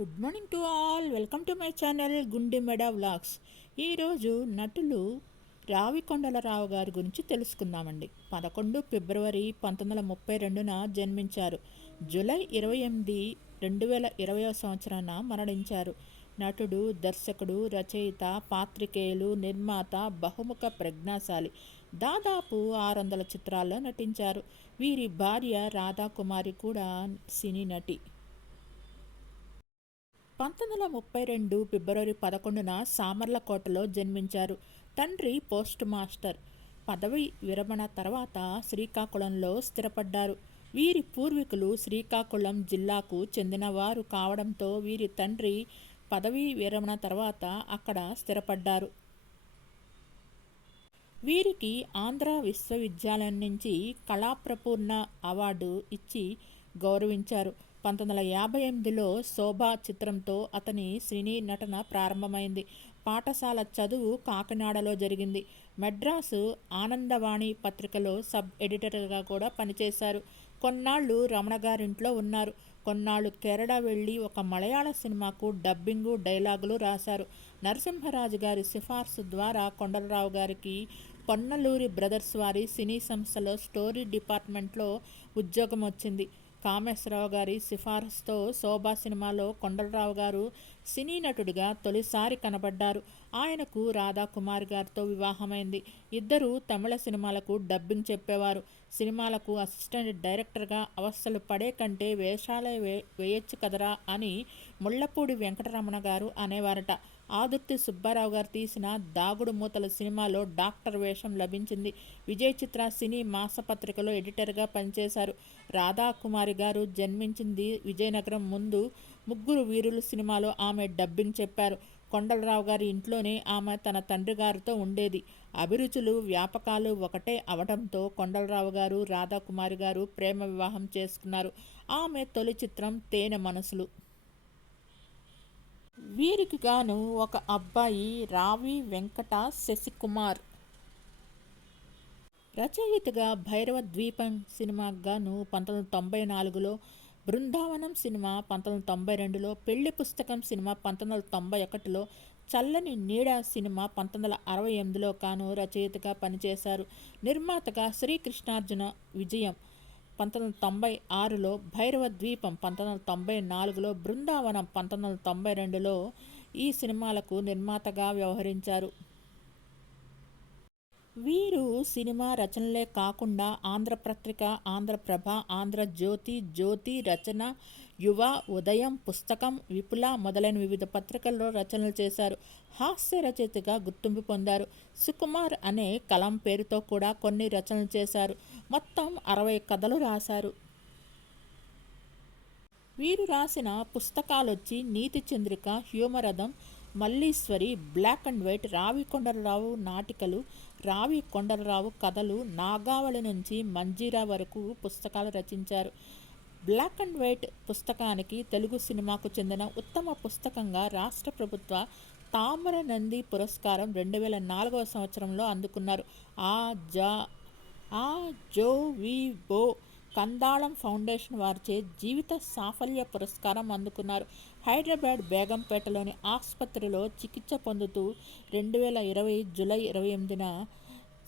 Good morning to all. Welcome to my channel Gundemeda vlogs. ఈరోజు నటులు రావికొండలరావు గారి గురించి తెలుసుకుందామండి. పదకొండు ఫిబ్రవరి పంతొమ్మిది వందల ముప్పై రెండున జన్మించారు. జూలై ఇరవై ఎనిమిది రెండు వేల ఇరవై సంవత్సరాన మరణించారు. నటుడు దర్శకుడు రచయిత పాత్రికేయులు నిర్మాత బహుముఖ ప్రజ్ఞాశాలి. దాదాపు ఆరు వందల చిత్రాల్లో నటించారు. వీరి భార్య రాధాకుమారి కూడా సినీ నటి. పంతొమ్మిది వందల ముప్పై రెండు ఫిబ్రవరి పదకొండున సామర్లకోటలో జన్మించారు. తండ్రి పోస్ట్ మాస్టర్. పదవి విరమణ తర్వాత శ్రీకాకుళంలో స్థిరపడ్డారు. వీరి పూర్వీకులు శ్రీకాకుళం జిల్లాకు చెందినవారు కావడంతో వీరి తండ్రి పదవీ విరమణ తర్వాత అక్కడ స్థిరపడ్డారు. వీరికి ఆంధ్ర విశ్వవిద్యాలయం నుంచి కళాప్రపూర్ణ అవార్డు ఇచ్చి గౌరవించారు. పంతొమ్మిది వందల యాభై ఎనిమిదిలో శోభా చిత్రంతో అతని సినీ నటన ప్రారంభమైంది. పాఠశాల చదువు కాకినాడలో జరిగింది. మెడ్రాసు ఆనందవాణి పత్రికలో సబ్ ఎడిటర్గా కూడా పనిచేశారు. కొన్నాళ్ళు రమణ గారింట్లో ఉన్నారు. కొన్నాళ్ళు కేరళ వెళ్ళి ఒక మలయాళ సినిమాకు డబ్బింగు డైలాగులు రాశారు. నరసింహరాజు గారి సిఫార్సు ద్వారా కొండలరావు గారికి పొన్నలూరి బ్రదర్స్ వారి సినీ సంస్థలో స్టోరీ డిపార్ట్మెంట్లో ఉద్యోగం వచ్చింది కామేశ్వరరావు గారి సిఫారసుతో శోభా సినిమాలో కొండలరావు గారు సినీ నటుడిగా తొలిసారి కనబడ్డారు. ఆయనకు రాధాకుమారి గారితో వివాహమైంది. ఇద్దరు తమిళ సినిమాలకు డబ్బింగ్ చెప్పేవారు. సినిమాలకు అసిస్టెంట్ డైరెక్టర్గా అవస్థలు పడే కంటే వేషాలే వే వేయొచ్చు కదరా అని ముళ్ళపూడి వెంకటరమణ గారు అనేవారట. ఆదుర్తి సుబ్బారావు గారు తీసిన దాగుడు మూతల సినిమాలో డాక్టర్ వేషం లభించింది. విజయ్ చిత్ర సినీ మాసపత్రికలో ఎడిటర్గా పనిచేశారు. రాధాకుమారి గారు జన్మించింది విజయనగరం ముందు ముగ్గురు వీరులు సినిమాలో ఆమె డబ్బింగ్ చెప్పారు. కొండలరావు గారి ఇంట్లోనే ఆమె తన తండ్రి గారితో ఉండేది. అభిరుచులు వ్యాపకాలు ఒకటే అవడంతో కొండలరావు గారు రాధాకుమారి గారు ప్రేమ వివాహం చేసుకున్నారు. ఆమె తొలి చిత్రం తేనె మనసులు. వీరికి గాను ఒక అబ్బాయి రావి వెంకట శశికుమార్. రచయితగా భైరవ ద్వీపం సినిమాకు గాను పంతొమ్మిది వందల తొంభై నాలుగులో బృందావనం సినిమా పంతొమ్మిది వందల తొంభై రెండులో పెళ్ళి పుస్తకం సినిమా పంతొమ్మిది వందల తొంభై ఒకటిలో చల్లని నీడ సినిమా పంతొమ్మిది వందల అరవై ఎనిమిదిలో కాను రచయితగా పనిచేశారు. నిర్మాతగా శ్రీకృష్ణార్జున విజయం. పంతొమ్మిది వందల తొంభై ఆరులో భైరవ ద్వీపం పంతొమ్మిది వందల తొంభై నాలుగులో బృందావనం పంతొమ్మిది వందల తొంభై రెండులో ఈ సినిమాలకు నిర్మాతగా వ్యవహరించారు. వీరు సినిమా రచనలే కాకుండా ఆంధ్రపత్రిక ఆంధ్రప్రభ ఆంధ్రజ్యోతి జ్యోతి రచన యువ ఉదయం పుస్తకం విపుల మొదలైన వివిధ పత్రికల్లో రచనలు చేశారు. హాస్య రచయితగా గుర్తింపు పొందారు. సుకుమార్ అనే కలం పేరుతో కూడా కొన్ని రచనలు చేశారు. మొత్తం అరవై కథలు రాశారు. వీరు రాసిన పుస్తకాలొచ్చి Neeti Chandrika హ్యూమరథం Malliswari black and white Ravi Kondalarao నాటికలు రావి కొండలరావు కథలు నాగావళి నుంచి మంజీరా వరకు పుస్తకాలు రచించారు. బ్లాక్ అండ్ వైట్ పుస్తకానికి తెలుగు సినిమాకు చెందిన ఉత్తమ పుస్తకంగా రాష్ట్ర ప్రభుత్వ తామర నంది పురస్కారం రెండు వేల నాలుగవ సంవత్సరంలో అందుకున్నారు. ఆ జా ఆ జో వి బో కందాళం ఫౌండేషన్ వారిచే జీవిత సాఫల్య పురస్కారం అందుకున్నారు. హైదరాబాద్ బేగంపేటలోని ఆసుపత్రిలో చికిత్స పొందుతూ రెండు వేల ఇరవై జూలై ఇరవై ఎనిమిదిన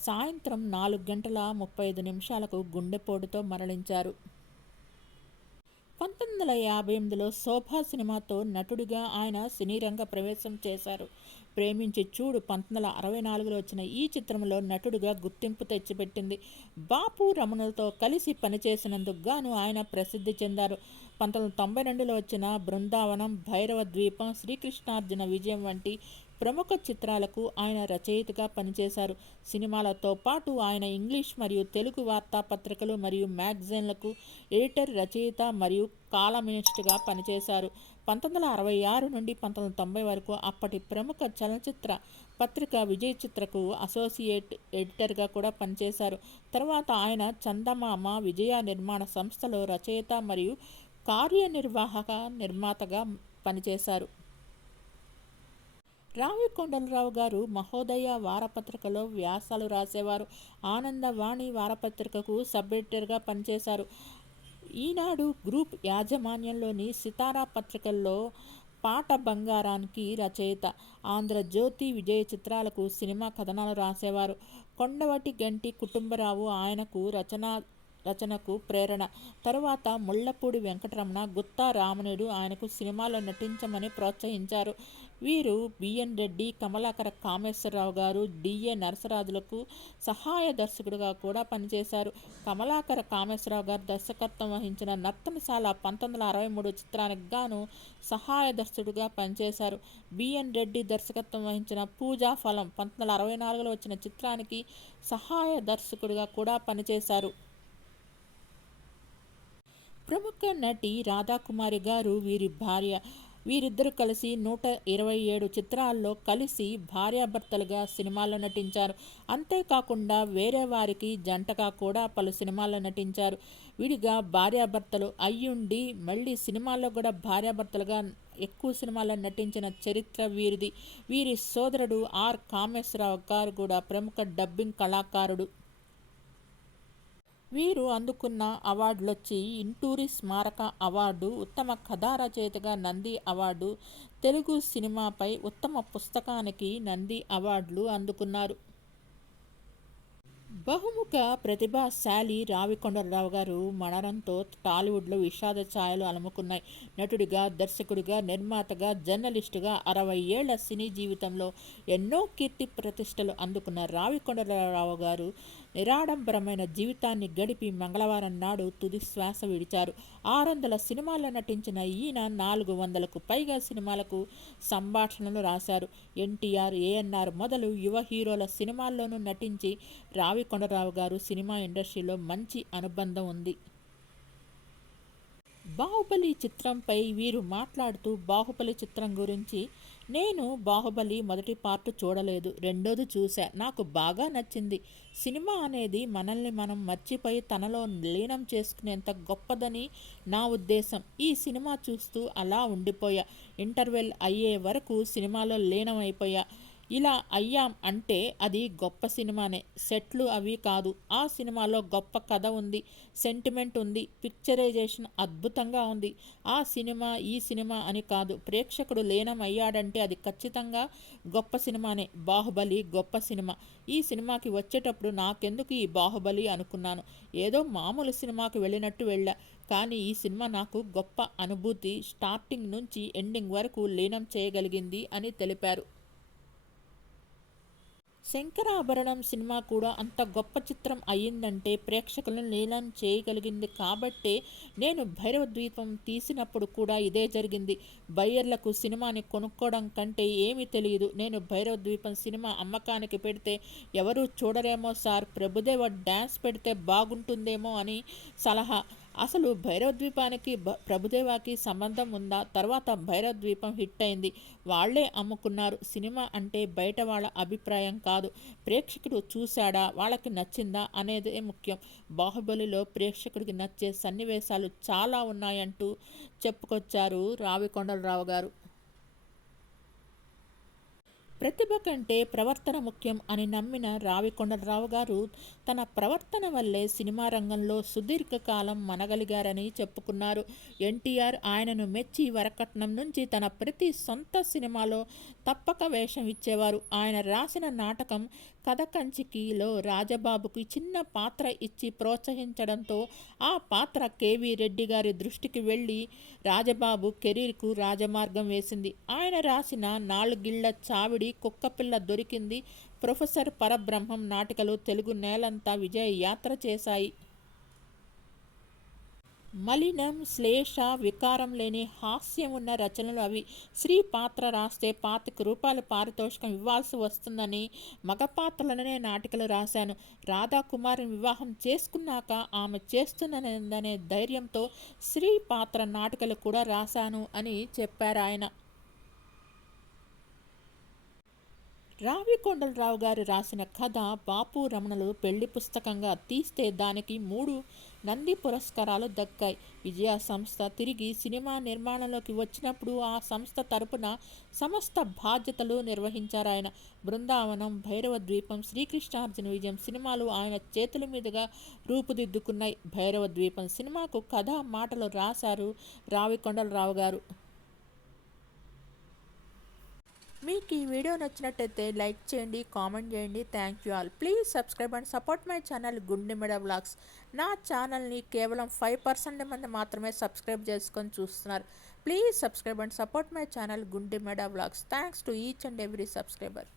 సాయంత్రం నాలుగు గంటల ముప్పై ఐదు నిమిషాలకు గుండెపోటుతో మరణించారు. పంతొమ్మిది వందల యాభై ఎనిమిదిలో శోభా సినిమాతో నటుడిగా ఆయన సినీ రంగ ప్రవేశం చేశారు. ప్రేమించి చూడు పంతొమ్మిది వందల అరవై నాలుగులో వచ్చిన ఈ చిత్రంలో నటుడిగా గుర్తింపు తెచ్చిపెట్టింది. బాపు రమణులతో కలిసి పనిచేసినందుకు గాను ఆయన ప్రసిద్ధి చెందారు. పంతొమ్మిది వందల తొంభై రెండులో వచ్చిన బృందావనం భైరవ ద్వీపం శ్రీకృష్ణార్జున విజయం వంటి ప్రముఖ చిత్రాలకు ఆయన రచయితగా పనిచేశారు. సినిమాలతో పాటు ఆయన ఇంగ్లీష్ మరియు తెలుగు వార్తాపత్రికలు మరియు మ్యాగజైన్లకు ఎడిటర్ రచయిత మరియు కాలమినిస్ట్గా పనిచేశారు. పంతొమ్మిది వందల అరవై ఆరు నుండి పంతొమ్మిది వందల తొంభై వరకు అప్పటి ప్రముఖ చలనచిత్ర పత్రిక విజయ్ చిత్రకు అసోసియేట్ ఎడిటర్గా కూడా పనిచేశారు. తర్వాత ఆయన చందమామ విజయ నిర్మాణ సంస్థలో రచయిత మరియు కార్యనిర్వాహక నిర్మాతగా పనిచేశారు. రావి కొండలరావు గారు మహోదయ వారపత్రికలో వ్యాసాలు రాసేవారు. ఆనందవాణి వారపత్రికకు సబ్ ఎడిటర్గా పనిచేశారు. ఈనాడు గ్రూప్ యాజమాన్యంలోని సితారా పత్రికల్లో పాట బంగారానికి రచయిత ఆంధ్రజ్యోతి విజయ చిత్రాలకు సినిమా కథనాలు రాసేవారు. కొండవటి గంటి కుటుంబరావు ఆయనకు రచనా రచనకు ప్రేరణ. తరువాత ముళ్ళపూడి వెంకటరమణ గుత్తా రామనుడు ఆయనకు సినిమాలో నటించమని ప్రోత్సహించారు. వీరు బిఎన్ రెడ్డి కమలాకర కామేశ్వరరావు గారు డిఏ నరసరాజులకు సహాయ దర్శకుడిగా కూడా పనిచేశారు. కమలాకర కామేశ్వరరావు గారు దర్శకత్వం వహించిన నర్తనశాల పంతొమ్మిది వందల అరవై మూడు చిత్రానికి గాను సహాయ దర్శకుడిగా పనిచేశారు. బిఎన్ రెడ్డి దర్శకత్వం వహించిన పూజా ఫలం పంతొమ్మిది వందల అరవై నాలుగులో వచ్చిన చిత్రానికి సహాయ దర్శకుడిగా కూడా పనిచేశారు. ప్రముఖ నటి రాధాకుమారి గారు వీరి భార్య వీరిద్దరు కలిసి నూట ఇరవై ఏడు చిత్రాల్లో కలిసి భార్యాభర్తలుగా సినిమాల్లో నటించారు. అంతేకాకుండా వేరే వారికి జంటగా కూడా పలు సినిమాల్లో నటించారు. విడిగా భార్యాభర్తలు అయ్యుండి మళ్ళీ సినిమాల్లో కూడా భార్యాభర్తలుగా ఎక్కువ సినిమాల్లో నటించిన చరిత్ర వీరిది. వీరి సోదరుడు ఆర్ కామేశ్వరరావు గారు కూడా ప్రముఖ డబ్బింగ్ కళాకారుడు. వీరు అందుకున్న అవార్డులొచ్చి ఇంటూరి స్మారక అవార్డు ఉత్తమ కథా రచయితగా నంది అవార్డు తెలుగు సినిమాపై ఉత్తమ పుస్తకానికి నంది అవార్డులు అందుకున్నారు. బహుముఖ ప్రతిభాశాలి రావికొండరావు గారు మరణంతో టాలీవుడ్లో విషాద ఛాయలు అలముకున్నాయి. నటుడిగా దర్శకుడిగా నిర్మాతగా జర్నలిస్టుగా అరవై ఏళ్ళ సినీ జీవితంలో ఎన్నో కీర్తి ప్రతిష్టలు అందుకున్న రావికొండలరావు గారు నిరాడంబరమైన జీవితాన్ని గడిపి మంగళవారం నాడు తుది శ్వాస విడిచారు. ఆరు వందల సినిమాల్లో నటించిన ఈయన నాలుగు వందలకు పైగా సినిమాలకు సంభాషణలు రాశారు. ఎన్టీఆర్ ఏఎన్ఆర్ మొదలు యువ హీరోల సినిమాల్లోనూ నటించి రావికొండరావు గారు సినిమా ఇండస్ట్రీలో మంచి అనుబంధం ఉంది. బాహుబలి చిత్రంపై వీరు మాట్లాడుతూ బాహుబలి చిత్రం గురించి నేను బాహుబలి మొదటి పార్ట్ చూడలేదు రెండోది చూసా నాకు బాగా నచ్చింది. సినిమా అనేది మనల్ని మనం మర్చిపోయి తనలో లీనం చేసుకునేంత గొప్పదని నా ఉద్దేశం. ఈ సినిమా చూస్తూ అలా ఉండిపోయా. ఇంటర్వెల్ అయ్యే వరకు సినిమాలో లీనమైపోయా. ఇలా అయ్యాం అంటే అది గొప్ప సినిమానే. సెట్లు అవి కాదు. ఆ సినిమాలో గొప్ప కథ ఉంది సెంటిమెంట్ ఉంది పిక్చరైజేషన్ అద్భుతంగా ఉంది. ఆ సినిమా ఈ సినిమా అని కాదు. ప్రేక్షకుడు లీనం అయ్యాడంటే అది ఖచ్చితంగా గొప్ప సినిమానే. బాహుబలి గొప్ప సినిమా. ఈ సినిమాకి వచ్చేటప్పుడు నాకెందుకు ఈ బాహుబలి అనుకున్నాను. ఏదో మామూలు సినిమాకి వెళ్ళినట్టు వెళ్ళా. కానీ ఈ సినిమా నాకు గొప్ప అనుభూతి స్టార్టింగ్ నుంచి ఎండింగ్ వరకు లీనం చేయగలిగింది అని తెలిపారు. శంకరాభరణం సినిమా కూడా అంత గొప్ప చిత్రం అయ్యిందంటే ప్రేక్షకులను నీలం చేయగలిగింది కాబట్టే నేను భైరవ ద్వీపం తీసినప్పుడు కూడా ఇదే జరిగింది. బయ్యర్లకు సినిమాని కొనుక్కోవడం కంటే ఏమీ తెలియదు నేను భైరవ ద్వీపం సినిమా అమ్మకానికి పెడితే ఎవరూ చూడరేమో సార్ ప్రభుదేవ డ్యాన్స్ పెడితే బాగుంటుందేమో అని సలహా. అసలు భైరవద్వీపానికి ప్రభుదేవాకి సంబంధం ఉందా? తర్వాత భైరవద్వీపం హిట్ అయింది. వాళ్ళే అమ్ముకున్నారు. సినిమా అంటే బయట వాళ్ళ అభిప్రాయం కాదు. ప్రేక్షకుడు చూశాడా? వాళ్ళకి నచ్చిందా? అనేదే ముఖ్యం. బాహుబలిలో ప్రేక్షకుడికి నచ్చే సన్నివేశాలు చాలా ఉన్నాయంటూ చెప్పుకొచ్చారు రావికొండలరావు గారు. ప్రతిభ కంటే ప్రవర్తన ముఖ్యం అని నమ్మిన రావికొండరావు గారు తన ప్రవర్తన వల్లే సినిమా రంగంలో సుదీర్ఘకాలం మనగలిగారని చెప్పుకున్నారు. ఎన్టీఆర్ ఆయనను మెచ్చి వరకట్నం నుంచి తన ప్రతి సొంత సినిమాలో తప్పక వేషం ఇచ్చేవారు. ఆయన రాసిన నాటకం కథ కంచికిలో రాజబాబుకి చిన్న పాత్ర ఇచ్చి ప్రోత్సహించడంతో ఆ పాత్ర కేవీ రెడ్డి గారి దృష్టికి వెళ్ళి రాజబాబు కెరీర్కు రాజమార్గం వేసింది. ఆయన రాసిన నాలుగిళ్ళ చావిడి కుక్కపిల్ల దొరికింది. ప్రొఫెసర్ పరబ్రహ్మం నాటికలు తెలుగు నేలంతా విజయ యాత్ర చేశాయి. మలినం శ్లేష వికారం లేని హాస్యం ఉన్న రచనలు అవి. స్త్రీ పాత్ర రాస్తే పాతిక రూపాయల పారితోషికం ఇవ్వాల్సి వస్తుందని మగ పాత్రలనే నాటికలు రాశాను. రాధాకుమారిని వివాహం చేసుకున్నాక ఆమె చేస్తున్నదనే ధైర్యంతో స్త్రీ పాత్ర నాటికలు కూడా రాశాను అని చెప్పారు ఆయన. రావికొండలరావు గారు రాసిన కథ బాపు రమణలు పెళ్ళి పుస్తకంగా తీస్తే దానికి మూడు నంది పురస్కారాలు దక్కాయి. విజయ సంస్థ తిరిగి సినిమా నిర్మాణంలోకి వచ్చినప్పుడు ఆ సంస్థ తరపున సమస్త బాధ్యతలు నిర్వహించారు ఆయన. బృందావనం భైరవ ద్వీపం శ్రీకృష్ణార్జున విజయం సినిమాలు ఆయన చేతుల మీదుగా రూపుదిద్దుకున్నాయి. భైరవ ద్వీపం సినిమాకు కథ మాటలు రాశారు రావికొండలరావు గారు. మీకు ఈ వీడియో నచ్చినట్టయితే లైక్ చేయండి కామెంట్ చేయండి. Thank you all please subscribe and support my channel Gundemeda vlogs నా ఛానల్ని కేవలం ఫైవ్ పర్సెంట్ మంది మాత్రమే సబ్స్క్రైబ్ చేసుకొని చూస్తున్నారు. Please subscribe and support my channel Gundemeda vlogs thanks to each and every subscriber